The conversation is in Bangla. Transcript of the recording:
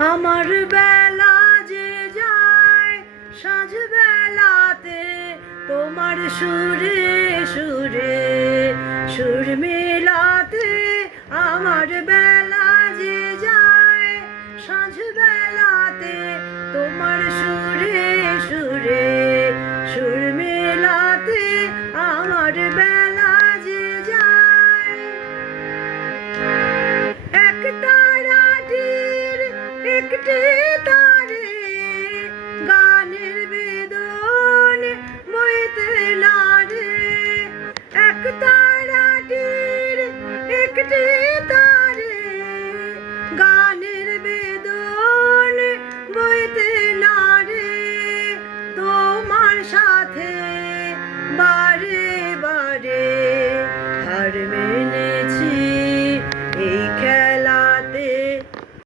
আমার বেলা যে যায় সাঁঝ বেলাতে তোমার সুরে সুরে সুর মেলাতে। আমার বেলা যে যায় সাঁঝ বেলাতে তোমার সুরে সুরে সুর মেলাতে। আমার বেলা যে যায় এক তারাটির একটি তারে গানের বেদন বইতে নারে। এক তারাটির একটি তারে গানের বেদন